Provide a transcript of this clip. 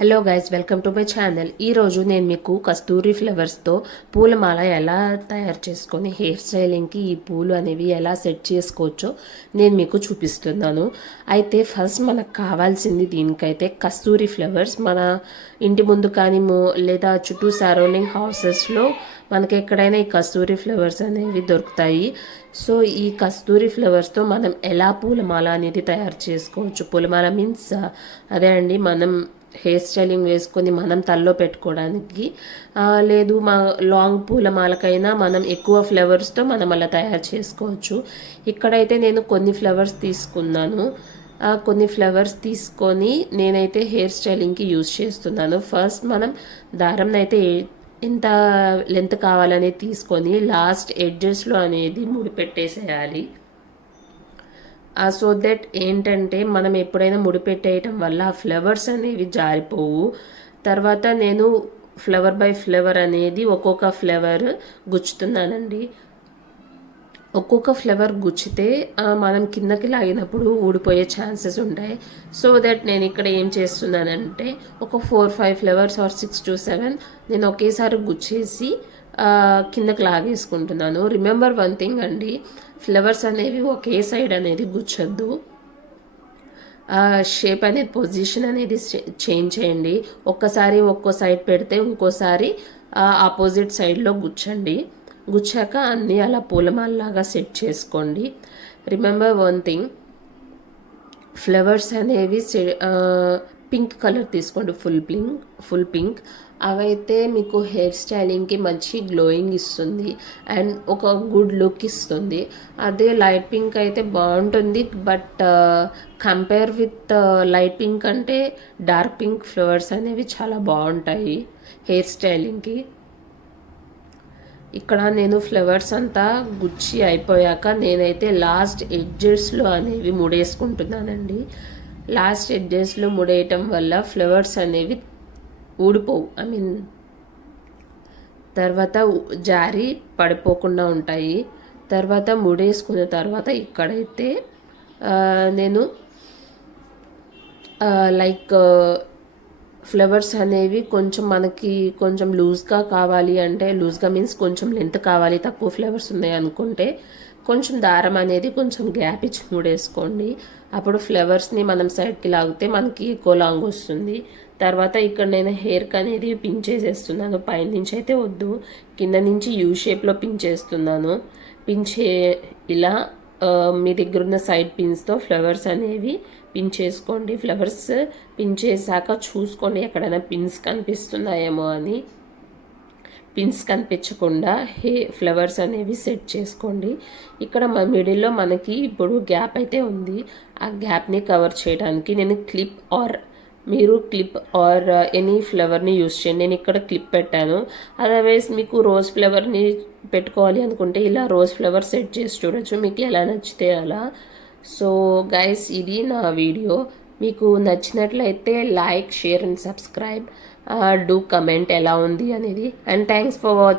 Hello guys, welcome to my channel. ఈరోజు నేను మీకు కస్తూరి ఫ్లవర్స్తో పూలమాల ఎలా తయారు చేసుకొని హెయిర్ స్టైలింగ్కి ఈ పూలు అనేవి ఎలా సెట్ చేసుకోవచ్చో నేను మీకు చూపిస్తున్నాను. అయితే ఫస్ట్ మనకు కావాల్సింది దీనికైతే కస్తూరి ఫ్లవర్స్. మన ఇంటి ముందు కానీ లేదా చుట్టూ సరౌండింగ్ హౌసెస్లో మనకి ఎక్కడైనా ఈ కస్తూరి ఫ్లవర్స్ అనేవి దొరుకుతాయి. సో ఈ కస్తూరి ఫ్లవర్స్తో మనం ఎలా పూలమాల అనేది తయారు చేసుకోవచ్చు. పూలమాల మీన్స్ అదే అండి, మనం హెయిర్ స్టైలింగ్ వేసుకొని మనం తల్లో పెట్టుకోవడానికి, లేదు మా లాంగ్ పూలమాలకైనా మనం ఎక్కువ ఫ్లవర్స్తో మనం అలా తయారు చేసుకోవచ్చు. ఇక్కడైతే నేను కొన్ని ఫ్లవర్స్ తీసుకున్నాను. కొన్ని ఫ్లవర్స్ తీసుకొని నేనైతే హెయిర్ స్టైలింగ్కి యూజ్ చేస్తున్నాను. ఫస్ట్ మనం దారం అయితే ఎంత లెంత్ కావాలనేది తీసుకొని లాస్ట్ ఎడ్జెస్లో అనేది ముడిపెట్టేసేయాలి. సో దట్ ఏంటంటే మనం ఎప్పుడైనా ముడిపెట్టేయటం వల్ల ఆ ఫ్లవర్స్ అనేవి జారిపోవు. తర్వాత నేను ఫ్లవర్ బై ఫ్లవర్ అనేది ఒక్కొక్క ఫ్లవర్ గుచ్చుతున్నానండి. ఒక్కొక్క ఫ్లవర్ గుచ్చితే మనం కిందకి లాగినప్పుడు ఊడిపోయే ఛాన్సెస్ ఉంటాయి. సో దట్ నేను ఇక్కడ ఏం చేస్తున్నానంటే ఒక 4-5 ఫ్లవర్స్ ఆర్ 6 to 7 నేను ఒకేసారి గుచ్చేసి కిందకి లాగేసుకుంటున్నాను. రిమెంబర్ వన్ థింగ్ అండి, ఫ్లవర్స్ అనేవి ఒకే సైడ్ అనేది గుచ్చొద్దు. షేప్ అనేది పొజిషన్ అనేది చేంజ్ చేయండి. ఒక్కసారి ఒక్కో సైడ్ పెడితే ఇంకోసారి ఆపోజిట్ సైడ్లో గుచ్చండి. గుచ్చాక అన్నీ అలా పూలమాలలాగా సెట్ చేసుకోండి. రిమెంబర్ వన్ థింగ్, ఫ్లవర్స్ అనేవి పింక్ కలర్ తీసుకోండి, ఫుల్ పింక్. అవైతే మీకు హెయిర్ స్టైలింగ్కి మంచి గ్లోయింగ్ ఇస్తుంది అండ్ ఒక గుడ్ లుక్ ఇస్తుంది. అదే లైట్ పింక్ అయితే బాగుంటుంది, but compare with light pink అంటే డార్క్ పింక్ ఫ్లవర్స్ అనేవి చాలా బాగుంటాయి హెయిర్ స్టైలింగ్కి. ఇక్కడ నేను ఫ్లవర్స్ అంతా గుచ్చి అయిపోయాక నేనైతే లాస్ట్ ఎడ్జెస్లో అనేవి ముడేసుకుంటున్నానండి. లాస్ట్ ఎడ్జెస్లో ముడేయటం వల్ల ఫ్లవర్స్ అనేవి ఊడిపోవు, తర్వాత జారి పడిపోకుండా ఉంటాయి. తర్వాత ముడేసుకున్న తర్వాత ఇక్కడైతే నేను లైక్ ఫ్లవర్స్ అనేవి మనకి కొంచెం లూజ్గా కావాలి అంటే, లూజ్గా మీన్స్ కొంచెం లెంత్ కావాలి, తక్కువ ఫ్లవర్స్ ఉన్నాయి అనుకుంటే కొంచెం దారం అనేది కొంచెం గ్యాప్ ఇచ్చి ముడేసుకోండి. అప్పుడు ఫ్లవర్స్ని మనం సైడ్కి లాగితే మనకి ఎక్కువ లాంగ్ వస్తుంది. తర్వాత ఇక్కడ నేను హెయిర్కి అనేది పిన్ చేసేస్తున్నాను. పైన నుంచి అయితే వద్దు, కింద నుంచి యూ షేప్లో పిన్ చేస్తున్నాను. ఇలా మీ దగ్గర ఉన్న సైడ్ పిన్స్తో ఫ్లవర్స్ అనేవి పిన్ చేసుకోండి. ఫ్లవర్స్ పిన్ చేశాక చూసుకోండి ఎక్కడైనా పిన్స్ కనిపిస్తున్నాయేమో అని. పిన్స్ కనిపించకుండా ఫ్లవర్స్ అనేవి సెట్ చేసుకోండి. ఇక్కడ మిడిల్లో మనకి ఇప్పుడు గ్యాప్ అయితే ఉంది. ఆ గ్యాప్ని కవర్ చేయడానికి నేను మీరు క్లిప్ ఆర్ ఎనీ ఫ్లవర్ని యూస్ చేయండి. నేను ఇక్కడ క్లిప్ పెట్టాను. అదర్వైజ్ మీకు రోజ్ ఫ్లవర్ని పెట్టుకోవాలి అనుకుంటే ఇలా రోజ్ ఫ్లవర్ సెట్ చేసి చూడొచ్చు, మీకు ఎలా నచ్చితే అలా. సో గైస్, ఇది నా వీడియో. మీకు నచ్చినట్లయితే like, share and subscribe. Do comment ఎలా ఉంది అనేది. And thanks for watching.